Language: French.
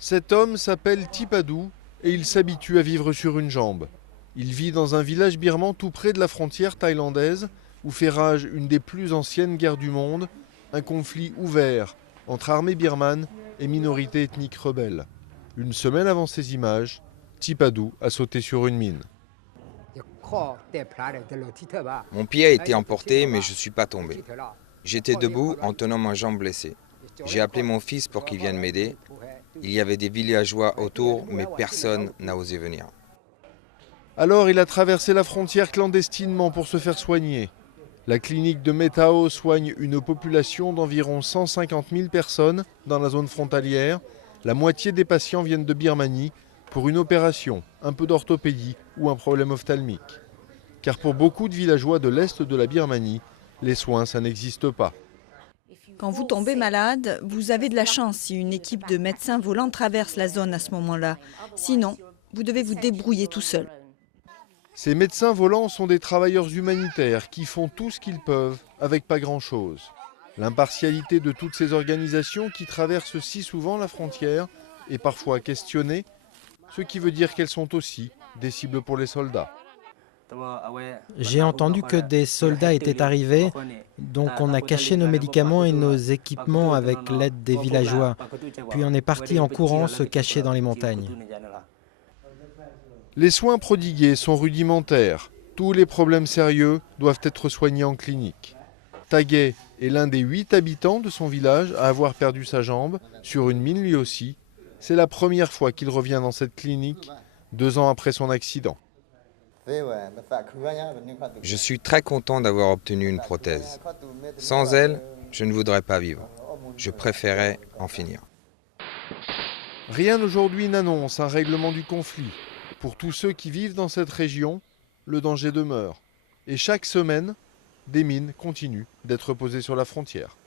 Cet homme s'appelle Tipadou et il s'habitue à vivre sur une jambe. Il vit dans un village birman tout près de la frontière thaïlandaise où fait rage une des plus anciennes guerres du monde, un conflit ouvert entre armée birmane et minorités ethniques rebelles. Une semaine avant ces images, Tipadou a sauté sur une mine. Mon pied a été emporté, mais je ne suis pas tombé. J'étais debout en tenant ma jambe blessée. J'ai appelé mon fils pour qu'il vienne m'aider. Il y avait des villageois autour, mais personne n'a osé venir. Alors il a traversé la frontière clandestinement pour se faire soigner. La clinique de Metao soigne une population d'environ 150 000 personnes dans la zone frontalière. La moitié des patients viennent de Birmanie pour une opération, un peu d'orthopédie ou un problème ophtalmique. Car pour beaucoup de villageois de l'est de la Birmanie, les soins, ça n'existe pas. Quand vous tombez malade, vous avez de la chance si une équipe de médecins volants traverse la zone à ce moment-là. Sinon, vous devez vous débrouiller tout seul. Ces médecins volants sont des travailleurs humanitaires qui font tout ce qu'ils peuvent avec pas grand-chose. L'impartialité de toutes ces organisations qui traversent si souvent la frontière est parfois questionnée, ce qui veut dire qu'elles sont aussi des cibles pour les soldats. J'ai entendu que des soldats étaient arrivés, donc on a caché nos médicaments et nos équipements avec l'aide des villageois. Puis on est parti en courant se cacher dans les montagnes. Les soins prodigués sont rudimentaires. Tous les problèmes sérieux doivent être soignés en clinique. Tagay est l'un des 8 habitants de son village à avoir perdu sa jambe, sur une mine lui aussi. C'est la première fois qu'il revient dans cette clinique, 2 ans après son accident. Je suis très content d'avoir obtenu une prothèse. Sans elle, je ne voudrais pas vivre. Je préférais en finir. Rien aujourd'hui n'annonce un règlement du conflit. Pour tous ceux qui vivent dans cette région, le danger demeure. Et chaque semaine, des mines continuent d'être posées sur la frontière.